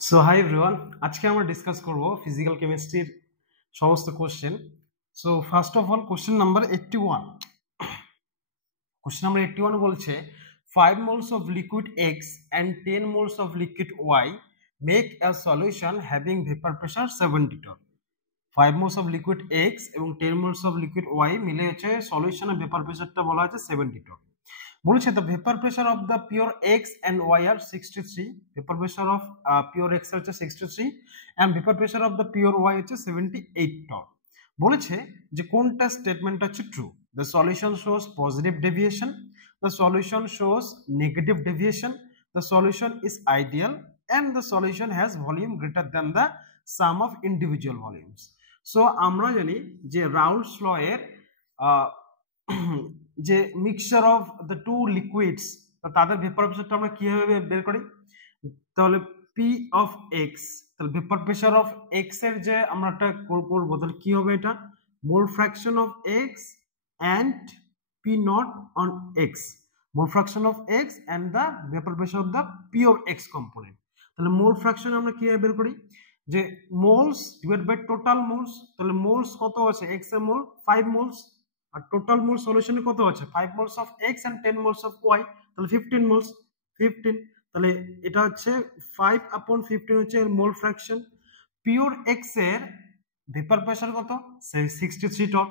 So hi everyone, আজকে আমরা discuss করব ফিজিক্যাল কেমিস্ট্রির সমস্ত question. So first of all question number 81। Question number 81 বলছে 5 moles of liquid X and 10 moles of liquid Y make a solution having vapor pressure 70 torr। 5 moles of liquid X এবং 10 moles of liquid Y মিলে হচ্ছে সলিউশনের vapour প্রেসারটা বলা আছে 70 torr। বলেছে the vapor pressure of the pure X and Y are 63, vapor pressure of pure X হচ্ছে 63 and vapor pressure of the pure Y হচ্ছে 78 torr। বলেছে যে কোনটা স্টেটমেন্ট হচ্ছে true. the solution shows positive deviation, the solution shows negative deviation, the solution is ideal and the solution has volume greater than the sum of individual volumes। So আমরা জানি যে Raoult's law এর যে mixture of the two liquids তাদের vapour প্রেসারটা আমরা কিভাবে বের করি, তাহলে পি অফ এক্স, তাহলে ভেপার প্রেসার অফ এক্স এর যে আমরা একটা করবো তাহলে কি হবে, এটা mole fraction of X and P naught on X, mole fraction of X and the vapour pressure of the pure X component. তাহলে মোল ফ্র্যাকশন আমরা কিভাবে বের করি, যে moles divide by total moles, তাহলে মোলস কত আছে, এক্স এর মোল 5 মোলস আর টোটাল মোল সলিউশনে কত আছে 5 moles of X and 10 moles of Y, তাহলে 15 মোলস 15, তাহলে এটা হচ্ছে 5/15 হচ্ছে এর মোল ফ্র্যাকশন। পিওর এক্স এর ভেপার প্রেসার কত 63 টর,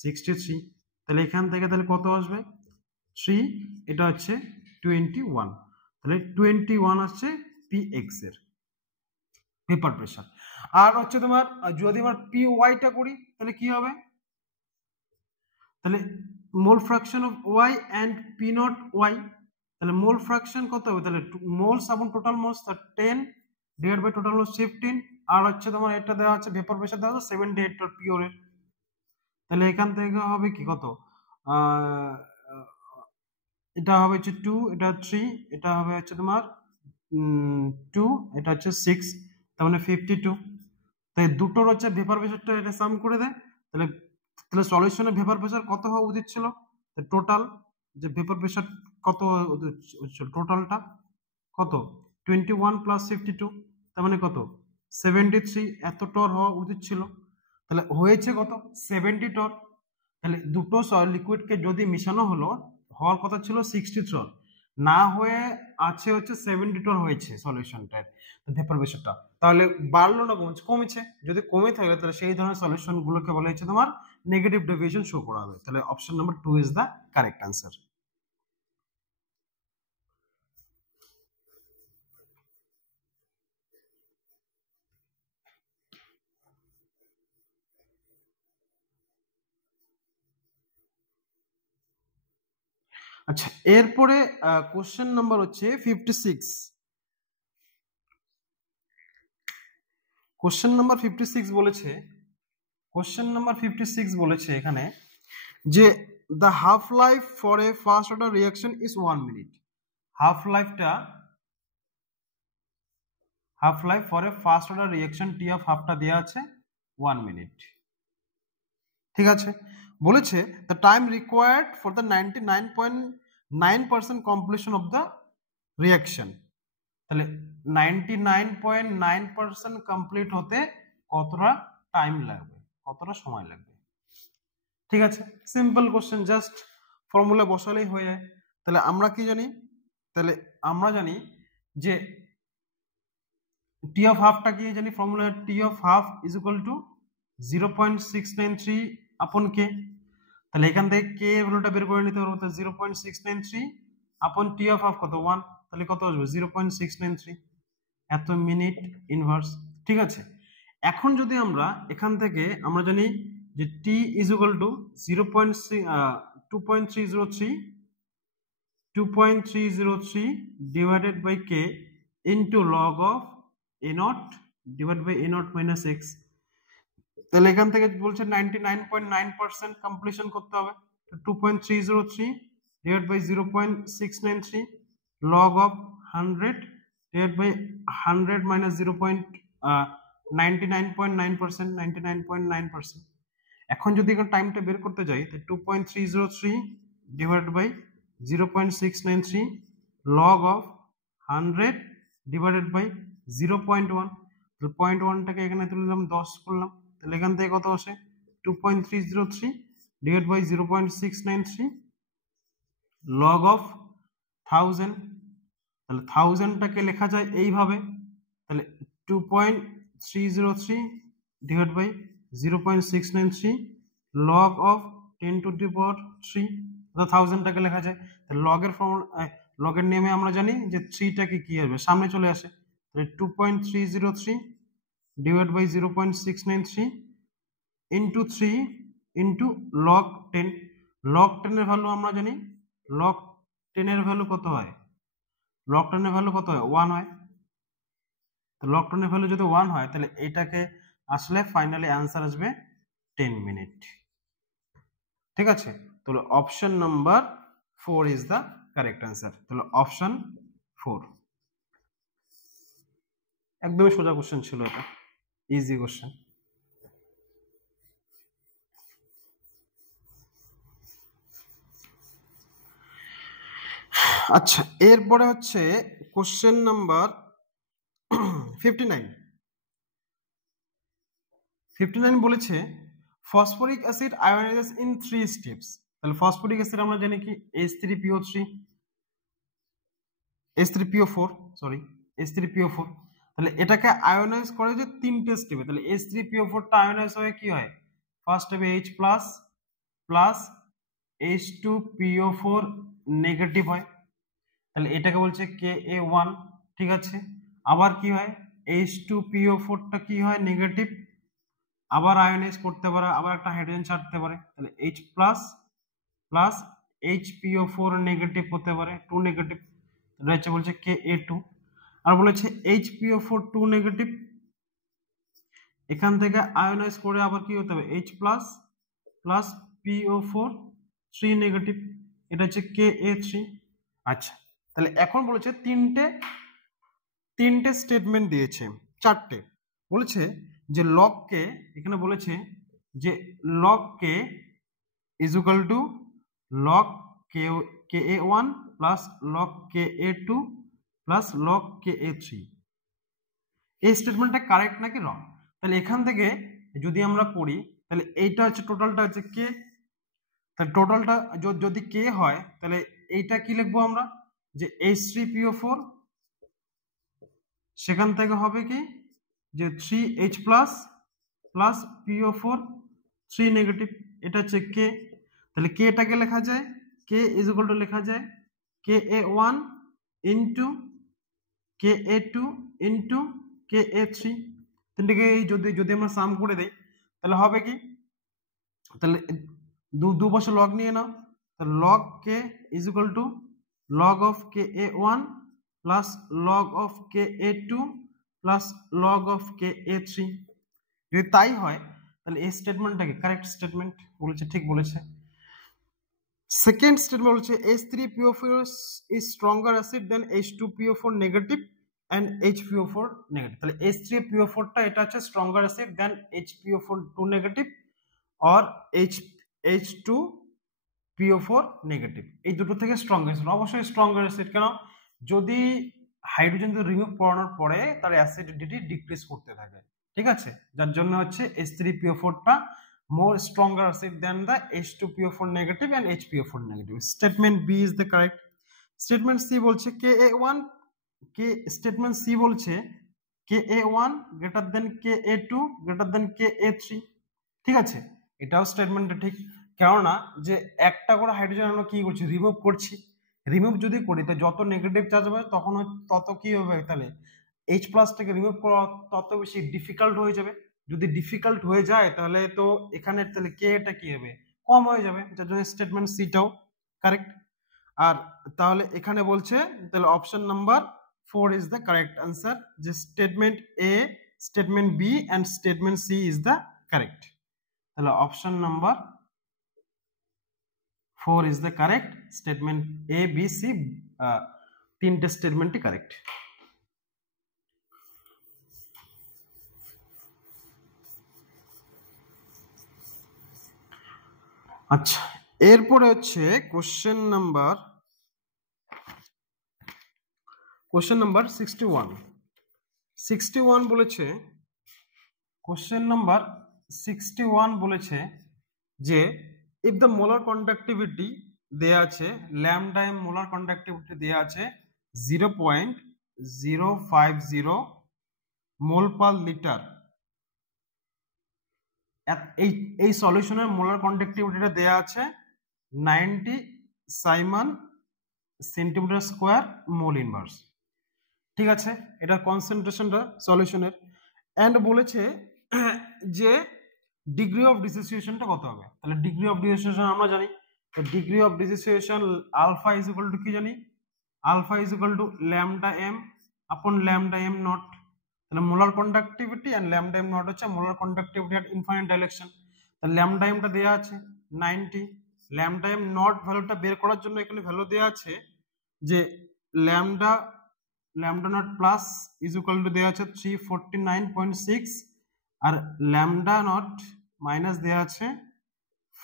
63, তাহলে এখান থেকে তাহলে কত আসবে 3, এটা হচ্ছে 21, তাহলে 21 আসছে পি এক্স এর ভেপার প্রেসার। আর হচ্ছে তোমার যদি আমার পি ওয়াইটা করি তাহলে কি হবে, তাহলে mole fraction of Y and P naught Y, তাহলে মোল ফ্র্যাকশন কত হবে, তাহলে মোলস এবং total moles 10 divide by total moles 15, আর হচ্ছে তোমার এটা দেওয়া আছে ভেপার প্রেসার দেওয়া আছে 78 টর পিওর এর, তাহলে এখান থেকে হবে কি কত, এটা হবে হচ্ছে 2, এটা 3, এটা হবে হচ্ছে তোমার 2, এটা হচ্ছে 6, তার মানে 52। তাই দুটোর হচ্ছে ভেপার প্রেসারটা এটা সাম করে দেয়, তাহলে তাহলে সলিউশনের ভেপার প্রেসার কত হওয়া উচিত ছিল, টোটাল যে ভেপার প্রেসার কত ছিল টোটালটা কত 21 + 52, তার মানে কত 73, এত টর হওয়া উচিত ছিল, তাহলে হয়েছে কত 70 টর। তাহলে দুটো লিকুইডকে যদি মিশানো হলো হওয়ার কথা ছিল 60 টর, না হয়ে আছে হচ্ছে 70 টর হয়েছে সলিউশনটার ভেপার প্রেসারটা, তাহলে বাড়লো না কমছে, কমেছে। যদি কমে থাকে তাহলে সেই ধরনের সলিউশন গুলোকে বলা হচ্ছে তোমার নেগেটিভ ডেভিয়েশন শো করা হবে। তাহলে option number 2 is the correct answer. আচ্ছা, এরপরে কোশ্চেন নাম্বার হচ্ছে 56। কোশ্চেন নাম্বার 56 বলেছে, কোশ্চেন নাম্বার 56 বলেছে এখানে যে the half life for a first order reaction is 1 minute। half life for a first order reaction t of half টা দেয়া আছে 1 minute, ঠিক আছে। বলেছে the time required for the 99.9% completion of the reaction, তাহলে 99.9% কমপ্লিট হতে কতটা time লাগবে, কতটা সময় লাগবে, ঠিক আছে। সিম্পল কোশ্চেন, জাস্ট ফর্মুলা বসালেই হয়ে যায়। তাহলে আমরা কি জানি, তাহলে আমরা জানি যে টি অফ হাফটা কি জানি, formula T of half is equal two 0.693 আপন কে, তাহলে এখান থেকে কে ভ্যালুটা বের করে নিতে পারবো, 0.693 আপন টি অফ হাফ কত 1, তাহলে কত আসবে 0.693 এত মিনিট ইনভার্স, ঠিক আছে। এখন যদি আমরা এখান থেকে আমরা জানি যে T is equal to 2.303 divided by K into log of A naught divide by A naught minus X, তাহলে এখান থেকে বলছে 99.9% কমপ্লিশন করতে হবে, 2.303 divide by 0.693 log of 100 divide by 100 minus 99.9%। এখন যদি এখানে টাইমটা বের করতে যাই, 2.303 divide by 0.693 log of 100 divided by 0.1, তাহলে 0.1টাকে এখানে তুলে দিলাম, 10 করলাম, তাহলে এখান থেকে কত আসে 2.303 ডিভাইড বাই 0.693 লগ অফ 1000, তাহলে 1000টাকে লেখা যায় এইভাবে, তাহলে 2.303 divide by 0.693 log of 10 to the power 3, অর্থাৎ 1000টাকে লেখা যায়। তাহলে লগের নেমে আমরা জানি যে 3টাকে কি হবে সামনে চলে আসে, তাহলে 2.303 divide by 0.693 into 3 into log 10। Log 10 এর ভ্যালু আমরা জানি, লগ 10 এর ভ্যালু কত হয়, লগ 10 এর ভ্যালু কত হয় 1 হয়। তো লগ 10 এর ভ্যালু যদি 1 হয় তাহলে এটাকে আসলে ফাইনালি অ্যান্সার আসবে 10 মিনিট। ঠিক আছে, তাহলে option number 4 is the correct answer. তাহলে অপশন 4 একদমই সোজা কোশ্চেন ছিল, এটা ইজি কোশ্চেন। আচ্ছা, এরপরে হচ্ছে কোশ্চেন নাম্বার 59 বলেছে ফসফরিক অ্যাসিড আয়োনাইজেস ইন 3 স্টেপস। তাহলে ফসফরিক অ্যাসিড আমরা জানি কি H3PO4, তাহলে এটাকে আয়োনাইজ করে যে 3টে স্টেপে। তাহলে H3PO4টা আয়োনাইজ হয়ে কি হয়, ফার্স্ট স্টেপে H plus plus H2PO4 negative হয়, তাহলে এটাকে বলছে Ka1। ঠিক আছে, আবার কি হয় H2PO4টা কি হয় নেগেটিভ, আবার আয়োনাইজ করতে পারে, আবার একটা হাইড্রোজেন ছাড়তে পারে, তাহলে H plus plus HPO4 negative হতে পারে, 2 নেগেটিভ, এটা হচ্ছে বলছে Ka2। আর বলেছে HPO4 2 নেগেটিভ, এখান থেকে আয়োনাইজ করে আবার কি হতে হবে H plus plus PO4 3 negative, এটা হচ্ছে Ka3। আচ্ছা, তাহলে এখন বলেছে তিনটে স্টেটমেন্ট দিয়েছে, চারটে বলেছে যে লগ কে, এখানে বলেছে যে log K is equal two log Ka1 plus log Ka2 plus log Ka3। এই স্টেটমেন্টটা কারেক্ট নাকি রং? তাহলে এখান থেকে যদি আমরা করি তাহলে এইটা হচ্ছে টোটালটা হচ্ছে কে, তাহলে টোটালটা যদি কে হয় তাহলে এইটা কি লিখবো আমরা যে H3PO4, সেখান থেকে হবে কি যে 3H plus plus PO4 3 negative, এটা হচ্ছে কে। তাহলে কে এটাকে লেখা যায় কে ইজ ইকুয়াল টু লেখা যায় Ka1 into Ka2 into Ka3। তিনটাকে যদি আমরা সাম করে দেই তাহলে হবে কি, তাহলে দু পাশে লগ নিয়ে নাও, তাহলে log K is equal two log of Ka1 plus log of Ka2 plus log of Ka3। যদি তাই হয় তাহলে এই স্টেটমেন্টটাকে কারেক্ট স্টেটমেন্ট বলেছে, ঠিক বলেছে। সেকেন্ড স্টেটমেন্ট বলছে H3PO4 is stronger acid than H2PO4 negative and HPO4 negative। তাহলে H3PO4টা এটা হচ্ছে stronger acid than HPO4 2 negative or H2PO4 negative। এই দুটো থেকে স্ট্রঙ্গার অ্যাসিড, অবশ্যই স্ট্রঙ্গার অ্যাসিড। কেন, যদি হাইড্রোজেন রিমুভ করানোর পরে তার অ্যাসিডিটি ডিক্রিজ করতে থাকে, ঠিক আছে, যার জন্য হচ্ছে H3PO4টা more stronger acid than the H2PO4 negative and HPO4 negative। Statement B is the correct। Statement C বলছে Ka1 statement C বলছে Ka1 greater than Ka2 greater than Ka3। ঠিক আছে, এটাও স্টেটমেন্টটা ঠিক, কেননা যে একটা করে হাইড্রোজেন আমরা কি করছি রিমুভ করছি, রিমুভ যদি করি তো যত নেগেটিভ চার্জ হবে তখন তত কি হবে, তাহলে H প্লাসটাকে রিমুভ করা তত বেশি ডিফিকাল্ট হয়ে যাবে। যদি ডিফিকাল্ট হয়ে যায় তাহলে তো এখানে তাহলে কে এটা কি হবে কম হয়ে যাবে, যার জন্য স্টেটমেন্ট সিটাও কারেক্ট। আর তাহলে এখানে বলছে তাহলে option number 4 is the correct answer, যে statement A, statement B and statement C is the correct. তাহলে option number 4 is the correct, statement A B C তিনটে স্টেটমেন্টই কারেক্ট। আচ্ছা, এরপরে হচ্ছে কোশ্চেন নাম্বার 61। 61 বলেছে, কোশ্চেন নাম্বার 61 বলেছে যে if the molar conductivity দেয়া আছে, ল্যামডা এম মোলার কন্ডাক্টিভিটি দেয়া আছে 0.050 মোল পার লিটার, এই সলিউশনের মোলার কন্ডাক্টিভিটিটা দেয়া আছে 90 Simon centimetre square mole inverse. ঠিক আছে, এটা কনসেন্ট্রেশনটা সলিউশনের। এন্ড বলেছে যে ডিগ্রি অফ ডিসোসিয়েশনটা কত হবে। তাহলে ডিগ্রি অফ ডিসোসিয়েশন আমরা জানি, তো degree of dissociation alpha is equal to কি জানি, alpha is equal to lambda M upon lambda M naught. তাহলে molar conductivity and lambda M naught হচ্ছে molar conductivity at infinite direction. তাহলে lambda এমটা দেওয়া আছে 90, ল্যামডা এম নট ভ্যালুটা বের করার জন্য এখানে ভ্যালু দেওয়া আছে যে lambda not plus is equal two দেওয়া আছে 349.6 আর ল্যামডা নট মাইনাস দেওয়া আছে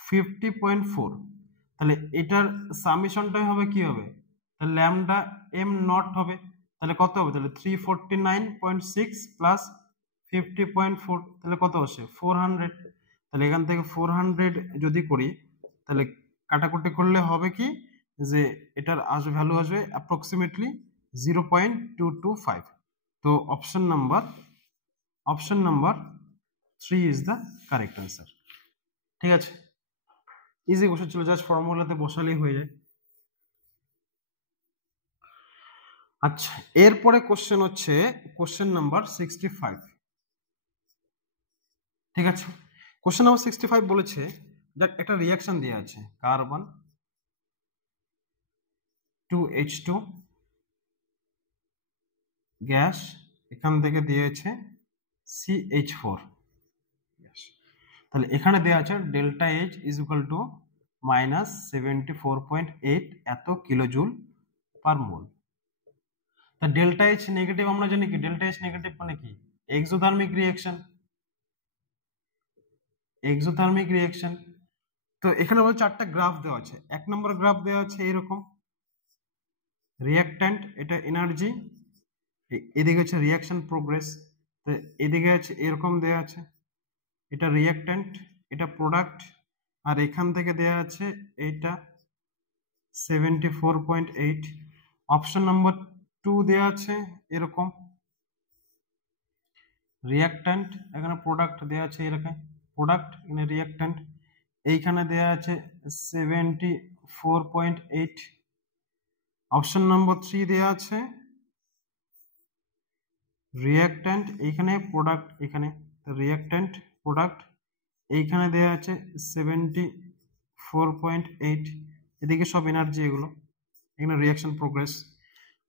50.4। তাহলে এটার সামেশনটাই হবে কি হবে, তাহলে ল্যামডা এম নট হবে, তাহলে কত হবে, তাহলে 349.6 প্লাস 50.4 তাহলে কত আসে 400। তাহলে এখান থেকে 400 যদি করি তাহলে কাটাকুটি করলে হবে কি যে এটার ভ্যালু আসবে অ্যাপ্রক্সিমেটলি 0.225। তো option number 3 is the correct answer. ঠিক আছে, ইজি কোশ্চেন ছিল, জাস্ট ফর্মুলাতে বসালেই হয়ে যায়। আচ্ছা, এরপরে কোশ্চেন হচ্ছে কোশ্চেন নাম্বার 65। ঠিক আছে, কোশ্চেন নাম্বার 65 বলেছে দেখ একটা রিঅ্যাকশন দেওয়া আছে, কার্বন 2H2 গ্যাস, এখান থেকে দিয়েছে CH4 গ্যাস। তাহলে এখানে দেওয়া আছে delta H is equal two minus 74.8 এত কিলোজুল পার মোল। তা ডেল্টা H নেগেটিভ আমরা জানি কি, ডেল্টা H নেগেটিভ মানে কি এক্সোথার্মিক রিঅ্যাকশন। তো এখানে বলে চারটা গ্রাফ দেওয়া আছে। এক নম্বর গ্রাফ দেওয়া আছে এরকম, রিঅ্যাক্ট্যান্ট এটা এনার্জি, এদিকে হচ্ছে রিঅ্যাকশন প্রোগ্রেস, তো এদিকে আছে এরকম দেওয়া আছে এটা রিঅ্যাক্ট্যান্ট এটা প্রোডাক্ট, আর এখান থেকে দেওয়া আছে এইটা 74.8। অপশন নাম্বার 2 দেওয়া আছে এরকম রিঅ্যাক্ট্যান্ট, এখানে প্রোডাক্ট দেওয়া আছে এরকম প্রোডাক্ট, এখানে রিঅ্যাক্ট্যান্ট, এইখানে দেওয়া আছে 74.8। অপশন নাম্বার 3 দেওয়া আছে রিঅ্যাক্ট্যান্ট, এইখানে প্রোডাক্ট, এখানে রিঅ্যাক্ট্যান্ট প্রোডাক্ট, এইখানে দেওয়া আছে 74.8, এদিকে সব এনার্জি এগুলো, এখানে রিঅ্যাকশন প্রোগ্রেস।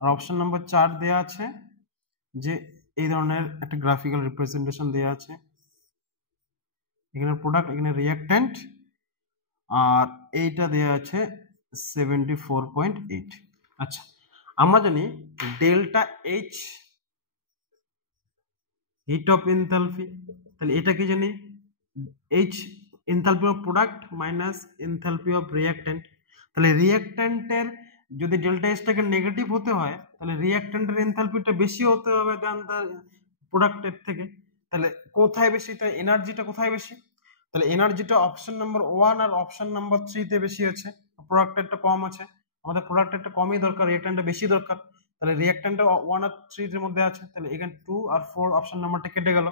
আর অপশন নাম্বার 4 দেওয়া আছে যে এই ধরনের একটা গ্রাফিক্যাল রিপ্রেজেন্টেশন দেওয়া আছে, এখানে প্রোডাক্ট এখানে রিঅ্যাক্ট্যান্ট, আর এইটা দেওয়া আছে 74.8। আচ্ছা, আমরা জানি delta H heat of enthalpy, তাহলে এটা কি জানি H enthalpy of product minus enthalpy of reactant. তাহলে রিঅ্যাক্ট্যান্টের যদি ডেল্টা Hটাকে নেগেটিভ হতে হয় তাহলে রিঅ্যাক্ট্যান্টের এনথালপিটা বেশি হতে হবে দেন দ্য প্রোডাক্টের থেকে। তাহলে কোথায় বেশি, তাই এনার্জিটা কোথায় বেশি, তাহলে এনার্জিটা অপশন নাম্বার 1 আর অপশন নাম্বার 3 তে বেশি আছে, প্রোডাক্টেরটা কম আছে। আমাদের প্রোডাক্টেরটা কমই দরকার, রিঅ্যাক্ট্যান্টটা বেশি দরকার, তাহলে রিঅ্যাক্ট্যান্টটা 1 আর 3 এর মধ্যে আছে, তাহলে এখানে 2 আর 4 অপশন নাম্বারটা কেটে গেল।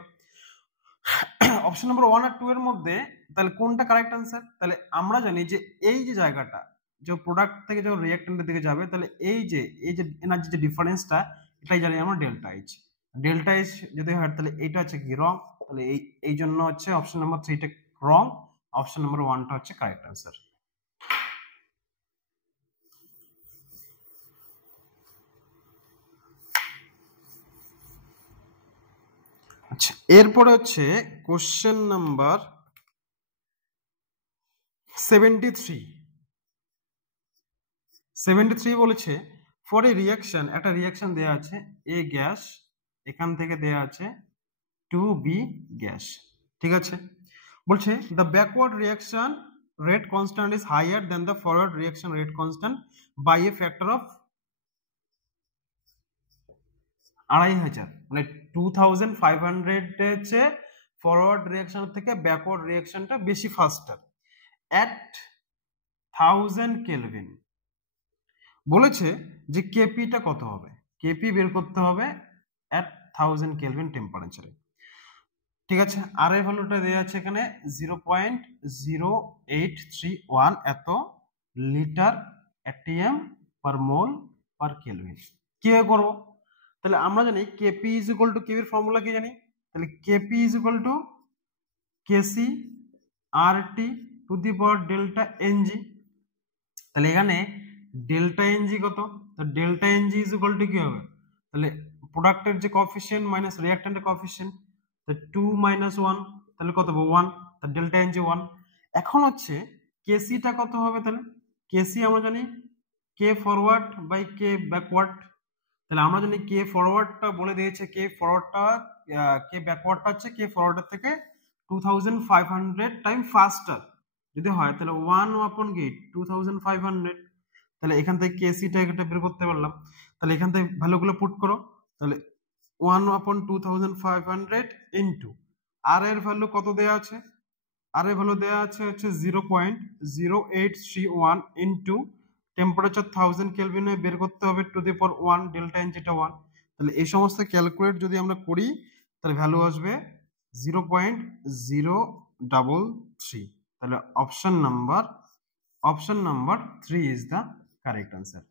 অপশন নাম্বার 1 আর 2 এর মধ্যে তাহলে কোনটা কারেক্ট आंसर, তাহলে আমরা জানি যে এই যে জায়গাটা যে প্রোডাক্ট থেকে যে রিঅ্যাক্ট্যান্টের দিকে যাবে, তাহলে এই যে এনার্জি যে ডিফারেন্সটা এটাই জানি আমরা ডেল্টা H। ডেল্টা H যদি হয় তাহলে এটা হচ্ছে কি রং, তাহলে এই জন্য হচ্ছে অপশন নাম্বার 3 টা রং, অপশন নাম্বার 1 টা হচ্ছে কারেক্ট आंसर। আচ্ছা, এরপরে হচ্ছে কোশ্চেন নাম্বার 73 বলেছে ফর এ রিঅ্যাকশন, একটা রিঅ্যাকশন দেয়া আছে এ গ্যাস, এখান থেকে দেয়া আছে 2B গ্যাস। ঠিক আছে, বলছে the backward reaction rate constant is higher than the forward reaction rate constant by a factor of 2500, মানে 2500 হচ্ছে ফরওয়ার্ড রিয়াকশন থেকে ব্যাকওয়ার্ড রিয়াকশনটা বেশি ফাস্টার অ্যাট 1000 কেলভিন। বলেছে যে কেপিটা কত হবে, কেপি বের করতে হবে অ্যাট 1000 কেলভিন টেম্পারেচারে। ঠিক আছে, আর এর ভ্যালুটা দেওয়া আছে এখানে 0.0831 এত litre atm per mole per kelvin. কিভাবে করবো? তাহলে আমরা জানি কেপি ইজ ইকুয়াল টু, কেপির ফর্মুলা কি জানি? তাহলে KP is equal to KC R T to the power delta NG. তাহলে এখানে ডেল্টা এনজি কত? তো delta NG is equal to কি হবে? তাহলে প্রোডাক্টের যে কোএফিসিয়েন্ট মাইনাস রিঅ্যাকট্যান্টের কোএফিসিয়েন্ট, তো 2 - 1 তাহলে কত হবে? 1। তাহলে ডেল্টা এনজি 1। এখন হচ্ছে কেসিটা কত হবে? তাহলে কেসি আমরা জানি কে ফরওয়ার্ড বাই কে ব্যাকওয়ার্ড। তাহলে আমরা জানি কে ফরওয়ার্ডটা বলে দিয়েছে, কে ফরওয়ার্ডটা কে ব্যাকওয়ার্ডটা হচ্ছে কে ফরওয়ার্ডের থেকে 2500 টাইম ফাস্টার যদি হয়, তাহলে 1/8 2500। তাহলে এখান থেকে কেসিটা এটা বের করতে পারলাম। তাহলে এখান থেকে ভ্যালুগুলো পুট করো। তাহলে 1/2500 ইন্টু আর এর ভ্যালু কত দেওয়া আছে? আর এর ভ্যালু দেওয়া আছে হচ্ছে 0.0831 ইন্টু টেম্পারেচার 1000 কেলভিনে বের করতে হবে two the power 1 delta N যেটা 1। তাহলে এই সমস্ত ক্যালকুলেট যদি আমরা করি তাহলে ভ্যালু আসবে 0.033। তাহলে option number 3 is the correct answer,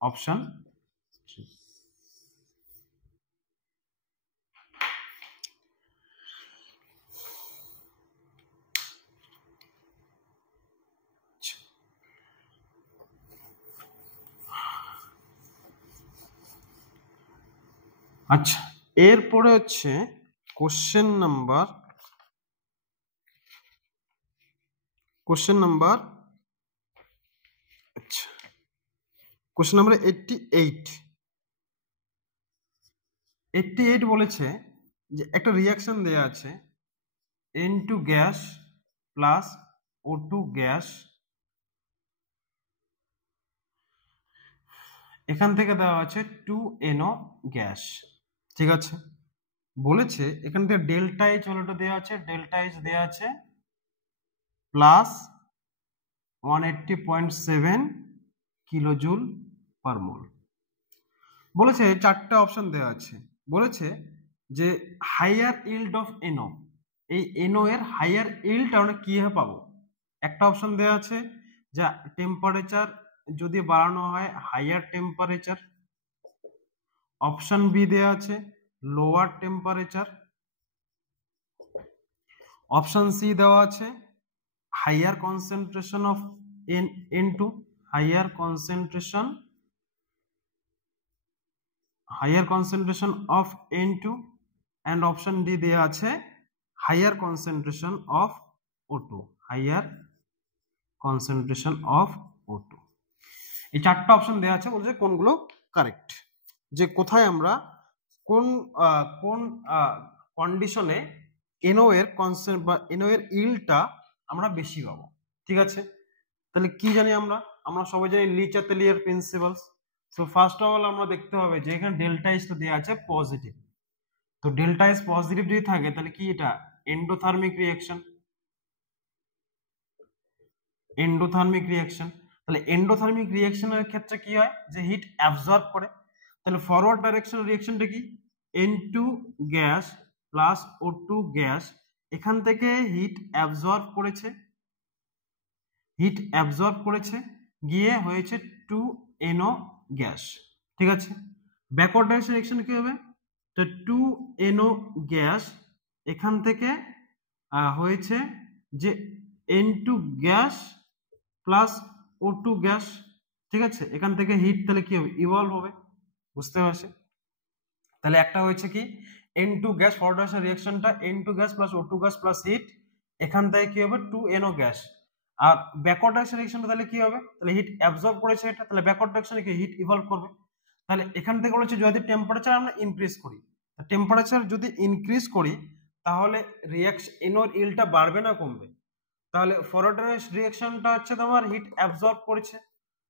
option 3। আচ্ছা, এরপরে হচ্ছে কোশ্চেন নাম্বার আচ্ছা কোশ্চেন নাম্বার 88 বলেছে যে একটা রিয়াকশন দেয়া আছে N2 gas plus O2 gas, এখান থেকে দেওয়া আছে 2NO গ্যাস। ঠিক আছে, বলেছে এখান থেকে ডেল্টা এইচ ভ্যালুটা দেওয়া আছে, ডেল্টা এইচ দেওয়া আছে প্লাস 180.7 কিলোজুল পার মোল। বলেছে চারটা অপশন দেওয়া আছে, বলেছে যে হাইয়ার ইল্ড অফ এনও, এই এনও এর হাইয়ার ইল্ড আমরা কিভাবে পাবো? একটা অপশন দেওয়া আছে যা টেম্পারেচার যদি বাড়ানো হয় হাইয়ার টেম্পারেচার, অপশন বি দেওয়া আছে লোয়ার টেম্পারেচার, অপশন সি দেওয়া আছে higher concentration of N2, higher concentration of N2, and option D দেওয়া আছে higher concentration of O2, higher concentration of O2। এই চারটা অপশন দেওয়া আছে, বলছে কোনগুলো কারেক্ট, যে কোথায় আমরা কোন কন্ডিশনে এনও এর কনসেন্ট বা এনও এর ইল্ডটা আমরা বেশি পাবো। ঠিক আছে, তাহলে কি জানি আমরা সবাই জানি Le Chatelier principle. So first of all আমরা দেখতে হবে যে এখানে ডেল্টা এইচ তো দেওয়া আছে পজিটিভ, তো ডেল্টা এইচ পজিটিভ যদি থাকে তাহলে কি এটা এন্ডোথার্মিক রিঅ্যাকশন, তাহলে এন্ডোথার্মিক রিঅ্যাকশনের ক্ষেত্রে কি হয় যে হিট অ্যাবজর্ব করে। তাহলে ফরওয়ার্ড ডাইরেকশন রিঅ্যাকশনটা কি? N2 gas plus O2 gas, এখান থেকে হিট অ্যাবজর্ব করেছে গিয়ে হয়েছে 2NO গ্যাস। ঠিক আছে, ব্যাকওয়ার্ড ডাইরেকশন রিঅ্যাকশন কি হবে? তো 2NO গ্যাস এখান থেকে হয়েছে যে N2 gas plus O2 gas. ঠিক আছে, এখান থেকে হিট তাহলে কি হবে? ইভলভ হবে, বুঝতে পারছি। তাহলে একটা হয়েছে কি N2 গ্যাস ফরওয়ার্ড ডাইরেকশন রিঅ্যাকশনটা N2 gas plus O2 gas plus heat, এখান থেকে কি হবে 2NO গ্যাস। আর ব্যাকওয়ার্ড ডাইরেকশন রিঅ্যাকশনটা তাহলে কি হবে? তাহলে হিট অ্যাবজর্ব করেছে এটা, তাহলে ব্যাকওয়ার্ড ডাইরেকশনে কি হিট ইভলভ করবে। তাহলে এখান থেকে বলেছে যদি টেম্পারেচার আমরা ইনক্রিজ করি, টেম্পারেচার যদি ইনক্রিজ করি তাহলে রিঅ্যাকশন এনওর ইল্ডটা বাড়বে না কমবে? তাহলে ফরওয়ার্ড রিঅ্যাকশনটা হচ্ছে তোমার হিট অ্যাবজর্ব করেছে,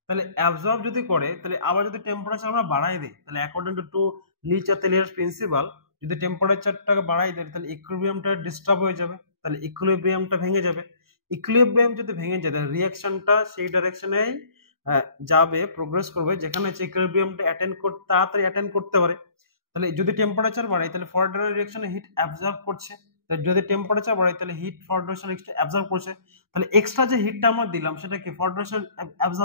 তাহলে অ্যাবজর্ব যদি করে তাহলে আবার যদি টেম্পারেচার আমরা বাড়াই দিই তাহলে according to Li Chatelier principal, যদি টেম্পারেচারটাকে বাড়াই দেয় তাহলে ইকুইলিব্রিয়ামটা ডিস্টার্ব হয়ে যাবে, তাহলে ইকুইলিব্রিয়ামটা ভেঙে যাবে। ইকুইলিব্রিয়াম যদি ভেঙে যায় তাহলে রিঅ্যাকশনটা সেই ডাইরেকশনেই যাবে, প্রোগ্রেস করবে যেখানে হচ্ছে ইকুইলিব্রিয়ামটা তাড়াতাড়ি অ্যাটেন্ড করতে পারে। তাহলে যদি টেম্পারেচার বাড়ায় তাহলে ফরওয়ার্ড রিঅ্যাকশনে হিট অ্যাবজর্ব করছে, তাহলে যদি টেম্পারেচার বাড়ায় তাহলে হিট ফরওয়ার্ড রিঅ্যাকশন অ্যাবজর্ব করছে, তাহলে এক্সট্রা যে হিটটা আমরা দিলাম সেটা কি ফরওয়ার্ড রিঅ্যাকশন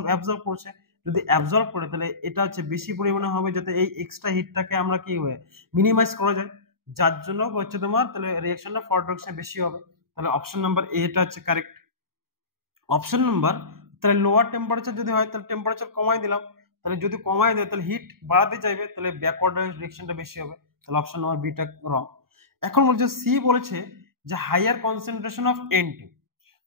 অ্যাবজর্ব করছে। যদি অ্যাবজর্ব করে তাহলে এটা হচ্ছে বেশি পরিমাণে হবে, যাতে এই এক্সট্রা হিটটাকে আমরা কি হয় মিনিমাইজ করা যায়, যার জন্য হচ্ছে তোমার তাহলে রিঅ্যাকশনটা ফরওয়ার্ড রিঅ্যাকশন বেশি হবে। তাহলে অপশন নাম্বার এ এটা হচ্ছে কারেক্ট। অপশন নাম্বার, তাহলে লোয়ার টেম্পারেচার যদি হয় তাহলে টেম্পারেচার কমাই দিলাম, তাহলে যদি কমাই দেয় তাহলে হিট বাড়াতে চাইবে, তাহলে ব্যাকওয়ার্ড রিঅ্যাকশনটা বেশি হবে, তাহলে অপশন নাম্বার বিটা রং। এখন বলছে সি বলেছে যে হাইয়ার কনসেন্ট্রেশন অফ N2,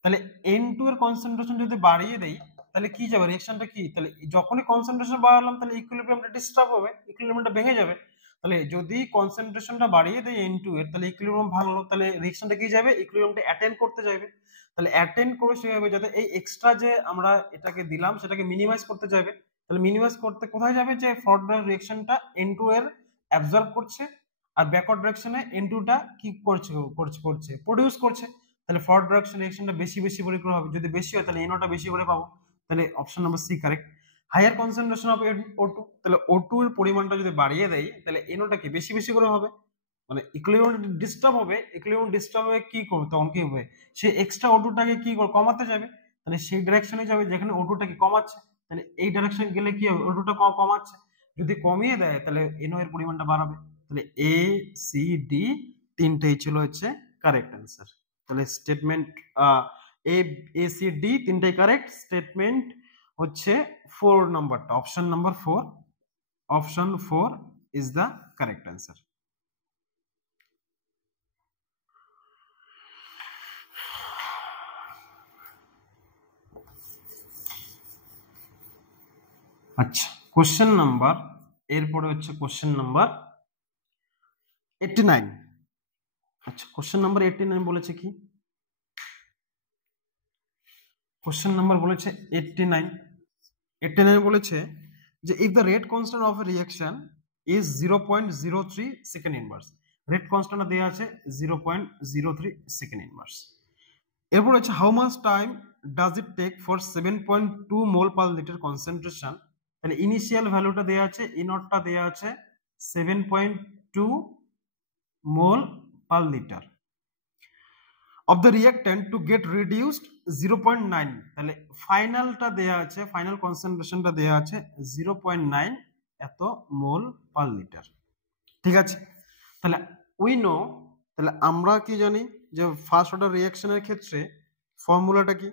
তাহলে N2 এর কনসেন্ট্রেশন যদি বাড়িয়ে দেই তাহলে কি যাবে রিঅ্যাকশনটা কি, তাহলে যখনই কনসেন্ট্রেশন বাড়ালাম তাহলে ইকুইলিব্রিয়ামটা ডিস্টার্ব হবে, ইকুইলিব্রিয়ামটা ভেঙে যাবে। তাহলে যদি কনসেন্ট্রেশনটা বাড়িয়ে দেয় N2 এর তাহলে ইকুইলিব্রিয়াম ভাঙলো, তাহলে রিঅ্যাকশনটা কি যাবে ইকুইলিব্রিয়ামটা অ্যাটেন্ড করতে যাবে, তাহলে অ্যাটেন্ড করে সে হবে যাতে এই এক্সট্রা যে আমরা এটাকে দিলাম সেটাকে মিনিমাইজ করতে যাবে, তাহলে মিনিমাইজ করতে কোথায় যাবে, যে ফরওয়ার্ড রিঅ্যাকশনটা N2 এর অ্যাবজর্ব করছে আর ব্যাকওয়ার্ড ডাইরেকশনে N2 টা কি করছে প্রোডিউস করছে, তাহলে ফরওয়ার্ড ডাইরেকশন রিঅ্যাকশনটা বেশি করে হবে, যদি বেশি হয় তাহলে NO টা বেশি করে পাবো, তাহলে option number C correct. Higher concentration of O2, তাহলে O2 এর পরিমাণটা যদি বাড়িয়ে দেয় তাহলে NO টা কি বেশি করে হবে, মানে ইকুইলিব্রিয়াম ডিস্টার্ব হবে, ইকুইলিব্রিয়াম ডিস্টার্ব হয়ে কি করবে তখন কি হবে, সে এক্সট্রা O2 টাকে কি করে কমাতে যাবে, তাহলে সেই ডাইরেকশনে যাবে যেখানে O2 টাকে কমাচ্ছে, তাহলে এই ডাইরেকশনে গেলে কি হবে O2 টা কমাচ্ছে, যদি কমিয়ে দেয় তাহলে NO এর পরিমাণটা বাড়াবে, তাহলে এ সি ডি তিনটেই ছিল হচ্ছে কারেক্ট অ্যান্সার। তাহলে স্টেটমেন্ট এ সি ডি তিনটেই কারেক্ট, স্টেটমেন্ট হচ্ছে 4 নাম্বারটা, option number 4, option 4 is the correct answer. আচ্ছা, কোশ্চেন নাম্বার, এরপরে হচ্ছে কোশ্চেন নাম্বার 89। আচ্ছা, কোশ্চেন নাম্বার 89 বলেছে কি, কোশ্চেন নাম্বার বলেছে 89 বলেছে যে if the rate constant of a reaction is 0.03 second inverse, rate constant দেওয়া আছে 0.03 সেকেন্ড ইনভার্স। এরপর হচ্ছে how much time does it take for 7.2 mole per litre concentration, তাহলে ইনিশিয়াল ভ্যালুটা দেওয়া আছে, ইনটটা দেওয়া আছে 7.2 mole per litre of the reactant to get reduced 0.9, তাহলে ফাইনালটা দেয়া আছে, ফাইনাল কনসেন্ট্রেশনটা দেয়া আছে 0.9 এত মোল পার লিটার। ঠিক আছে, তাহলে উই নো, তাহলে আমরা কি জানি যে ফার্স্ট অর্ডার রিঅ্যাকশনের ক্ষেত্রে ফর্মুলাটা কি,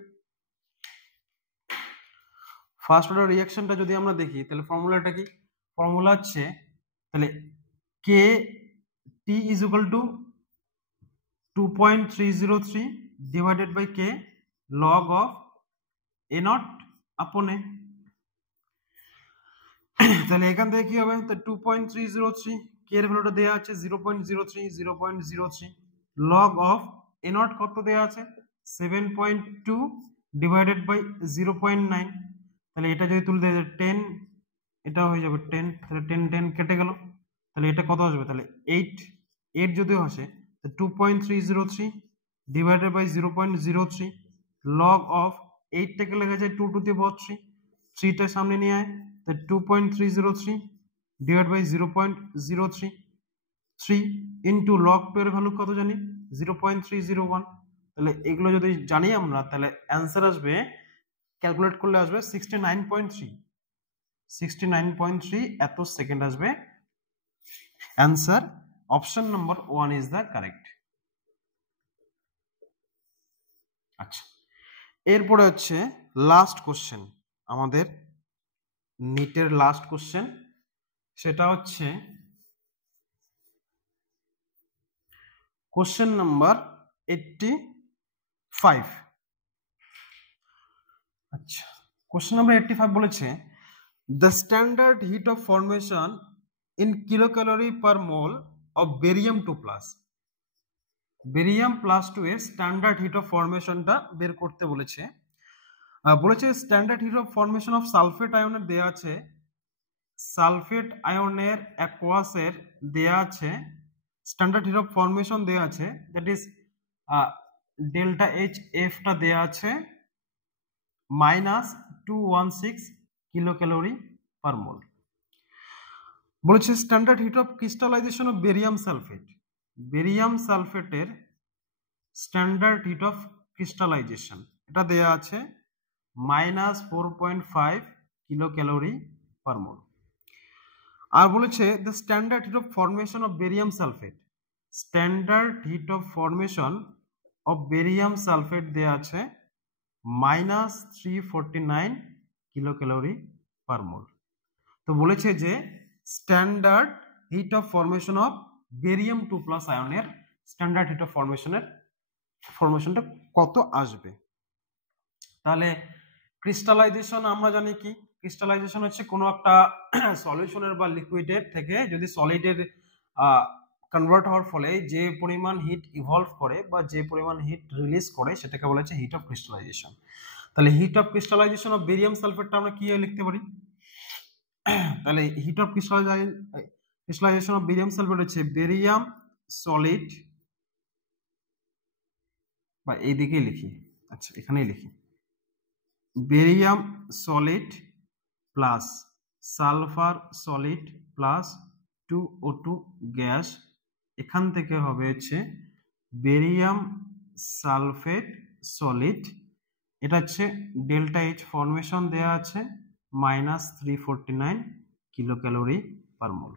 ফার্স্ট অর্ডার রিঅ্যাকশনটা যদি আমরা দেখি তাহলে ফর্মুলাটা কি, ফর্মুলা হচ্ছে তাহলে K T is equal to 2.303 divided by k log of a naught upon a, তাহলে এখান থেকে কি হবে, তো 2.303 k এর ভ্যালুটা দেয়া আছে 0.03 log of a naught কত দেয়া আছে 7.2 divided by 0.9, তাহলে এটা যদি তুলতে 10, এটা হয়ে যাবে 10, তাহলে 10 কেটে গেল, তাহলে এটা কত আসবে, তাহলে 8 যদি আসে 2.303 divided by 0.03 log of 8 টাকে লেখা যায় 2 to the power 3, 3 টা সামনে নিয়ে আয়, তাহলে 2.303 divided by 0.03 3 into log 2 এর ভ্যালু কত জানি 0.301, তাহলে এগুলো যদি জানি আমরা তাহলে অ্যান্সার আসবে, ক্যালকুলেট করলে আসবে 69.3 এত সেকেন্ড আসবে answer. Option number 1 is the correct. আচ্ছা, এরপরে হচ্ছে লাস্ট কোশ্চেন, আমাদের নিটের লাস্ট কোশ্চেন, সেটা হচ্ছে কোশ্চেন নাম্বার 85। আচ্ছা, কোশ্চেন নাম্বার 85 বলেছে the standard heat of formation in kilocalorie per mole of barium 2+, barium +2 এর স্ট্যান্ডার্ড হিট অফ ফরমেশনটা বের করতে বলেছে। বলেছে standard heat of formation of sulphate আয়নের দেয়া আছে সালফেট আয়নের অ্যাকোয়াসের দেয়া আছে স্ট্যান্ডার্ড হিট অফ ফরমেশন দেয়া আছে, দ্যাট ইজ ডেল্টা এইচ এফটা দেয়া আছে -216 কিলো ক্যালোরি পার মোল। বলেছে standard heat of crystallisation of barium sulphate, barium সালফেটের স্ট্যান্ডার্ড হিট অফ ক্রিস্টালাইজেশন এটা দেয়া আছে -4.5 কিলো ক্যালোরি পার মোল। আর বলেছে the standard heat of formation of barium sulphate, standard heat of formation of barium sulphate দেয়া আছে -349 kilo calorie per মোল। তো বলেছে যে standard heat of formation of barium 2+ আয়নের স্ট্যান্ডার্ড হিট অফ ফরমেশনটা কত আসবে। তাহলে ক্রিস্টালাইজেশন আমরা জানি কি, ক্রিস্টালাইজেশন হচ্ছে কোনো একটা সলিউশনের বা লিকুইডের থেকে যদি সলিডের কনভার্ট হওয়ার ফলে যে পরিমাণ হিট ইভলভ করে বা যে পরিমাণ হিট রিলিজ করে সেটাকে বলা হচ্ছে হিট অফ ক্রিস্টালাইজেশন। তাহলে heat of crystallisation of barium সালফেটটা আমরা কি লিখতে পারি, তাহলে heat of crystallisation of barium sulphate হচ্ছে বেরিয়াম সলিড, বা এইদিকে লিখি, আচ্ছা এখানেই লিখি, barium solid plus sulphur solid plus 2O2 gas, এখান থেকে হবে হচ্ছে বেরিয়াম সালফেট সলিড, এটা হচ্ছে ডেল্টা এইচ ফরমেশন দেয়া আছে -349 কিলো ক্যালোরি পার মোল।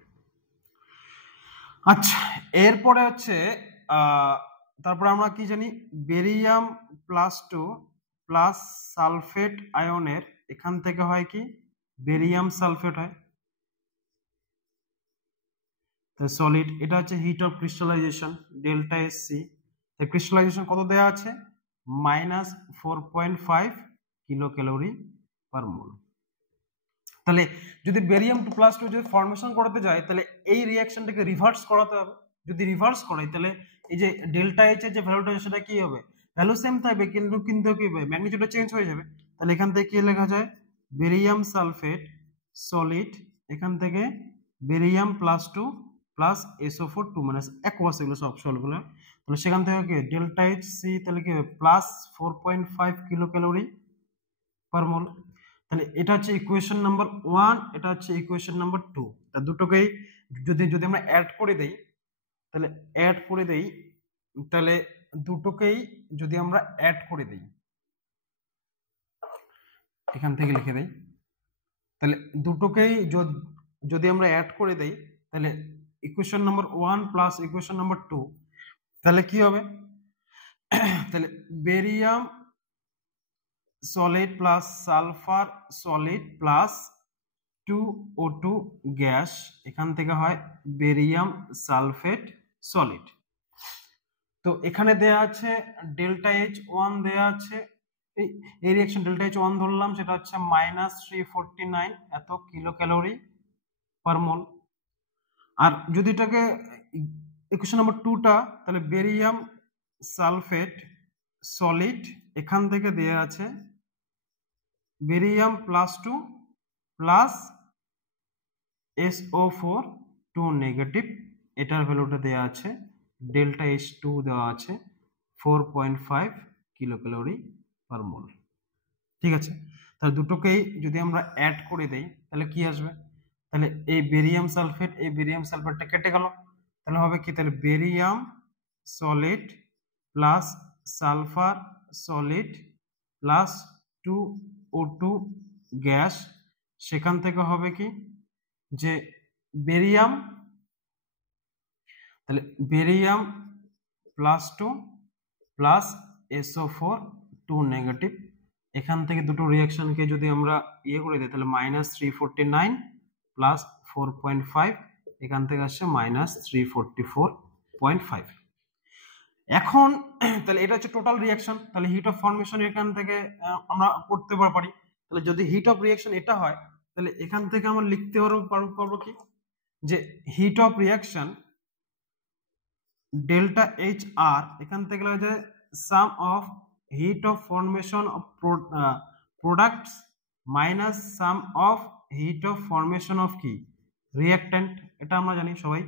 আচ্ছা এরপরে হচ্ছে তারপরে আমরা কি জানি, বেরিয়াম +2 প্লাস সালফেট আয়নের এখান থেকে হয় কি বেরিয়াম সালফেট হয় সলিড, এটা হচ্ছে heat of crystallization delta S C, crystallization কত দেয়া আছে -4.5 কিলো ক্যালোরি পার মোল। তাহলে যদি বেরিয়াম 2+2 যদি ফরমেশন করাতে যায় তাহলে এই রিঅ্যাকশনটাকে রিভার্স করাতে হবে, যদি রিভার্স করাই তাহলে এই যে ডেল্টা এইচ এর যে ভ্যালুটা সেটা কি হবে, ভ্যালু সেম থাকবে কিন্তু কি হবে ম্যাগনিটিউডটা চেঞ্জ হয়ে যাবে। তাহলে এখান থেকে কি লেখা যায় বেরিয়াম সালফেট সলিড, এখান থেকে বেরিয়াম +2 প্লাস SO4 2- অ্যাকোয়াস, এগুলো সব সলগুলো, তাহলে সেখান থেকে কি ডেল্টা এইচ সি তাহলে কি হবে +4.5 কিলো ক্যালোরি পার মোল। তাহলে এটা হচ্ছে ইকুয়েশন নাম্বার 1, এটা হচ্ছে ইকুয়েশন নাম্বার 2, তা দুটোকেই যদি আমরা অ্যাড করে দেই তাহলে দুটোকেই যদি আমরা অ্যাড করে দেই এখান থেকে লিখে দেই, তাহলে দুটোকেই যদি আমরা অ্যাড করে দেই তাহলে equation number 1 plus equation number 2 তাহলে কি হবে, তাহলে barium solid plus sulphur solid plus 2O2 gas, এখান থেকে হয় বেরিয়াম সালফেট সলিড। তো এখানে দেয়া আছে ডেল্টা H1 দেয়া আছে, এই রিঅ্যাকশন ডেল্টা H1 ধরলাম, সেটা হচ্ছে -349 এত কিলো ক্যালোরি পার মোল। আর যদি এটাকে ইকুয়েশন নাম্বার 2টা, তাহলে বেরিয়াম সালফেট সলিড এখান থেকে দেয়া আছে বেরিয়াম +2 প্লাস SO4 2-, এটার ভ্যালুটা দেয়া আছে ডেল্টা H2 দেওয়া আছে 4.5 কিলো ক্যালোরি পার মোল। ঠিক আছে, তাহলে দুটোকেই যদি আমরা অ্যাড করে দেই তাহলে কি আসবে, তাহলে এই বেরিয়াম সালফেটটা কেটে গেল, তাহলে হবে কি, তাহলে barium solid plus sulphur solid plus 2O2 gas, সেখান থেকে হবে কি যে বেরিয়াম, তাহলে বেরিয়াম +2 প্লাস SO4 2-, এখান থেকে দুটো রিঅ্যাকশনকে যদি আমরা করে দিই তাহলে -349 প্লাস 4.5, এখান থেকে আসছে -344.5। এখন তাহলে এটা হচ্ছে টোটাল রিঅ্যাকশন, তাহলে হিট অফ ফরমেশন এখান থেকে আমরা করতে পারি, তাহলে যদি হিট অফ রিঅ্যাকশন এটা হয় তাহলে এখান থেকে আমরা লিখতে পারবো কি যে heat of reaction delta HR এখান থেকে লেখা যায় sum of heat of formation of products minus sum of formation of কি রিঅ্যাক্ট্যান্ট, এটা আমরা জানি সবাই।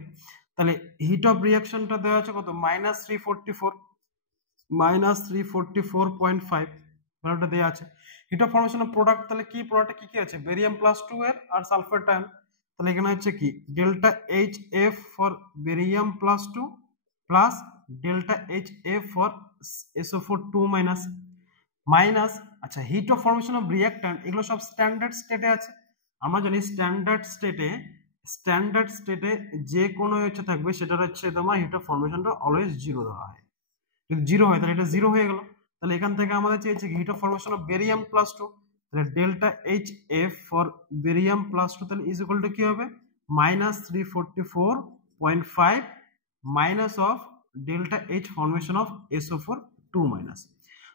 তাহলে হিট অফ রিঅ্যাকশনটা দেওয়া আছে কত -344.5 ভ্যালুটা দেওয়া আছে। Hit of formation of product, তাহলে কি প্রোডাক্টে কি কি আছে বেরিয়াম +2 এর আর সালফার আয়ন, তাহলে এখানে হচ্ছে কি delta HF for barium +2 plus delta HF for SO4 2 minus. আচ্ছা heat of formation of reactant এগুলো সব স্ট্যান্ডার্ড স্টেটে আছে। আমরা জানি স্ট্যান্ডার্ড স্টেটে যে কোনো হচ্ছে থাকবে সেটা হচ্ছে তোমার হিট অফ ফরমেশনটা অলওয়েজ 0 দেওয়া হয়। যদি 0 হয় তাহলে এটা 0 হয়ে গেল। তাহলে এখান থেকে আমাদের চেয়েছে hit of formation of barium +2, তাহলে ডেল্টা HF ফর বেরিয়াম +2 তাহলে ইজ ইকুয়াল টু কি হবে -344.5 minus of delta H formation of SO4 2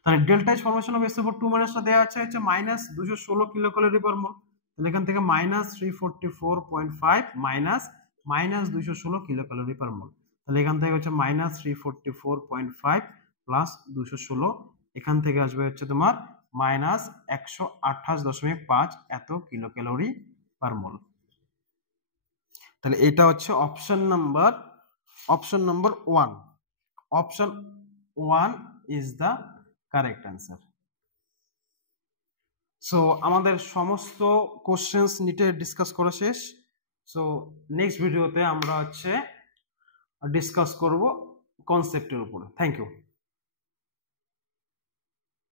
তাহলে delta H formation of SO4 2 দেওয়া আছে হচ্ছে -216 কিলোক্যালোরি পার মোল। তাহলে এখান থেকে -344.5 মাইনাস -216 কিলোক্যালোরি পার মোল। তাহলে এখান থেকে হচ্ছে -344.5 প্লাস 216, এখান থেকে আসবে হচ্ছে তোমার -128.5 এত কিলোক্যালোরি পার মোল। তাহলে এটা হচ্ছে option number 1। Option 1 is the correct answer. So আমাদের সমস্ত কোশ্চেন্স নিটে ডিসকাস করা শেষ। সো নেক্সট ভিডিওতে আমরা হচ্ছে ডিসকাস করব কনসেপ্টের উপরে। Thank you.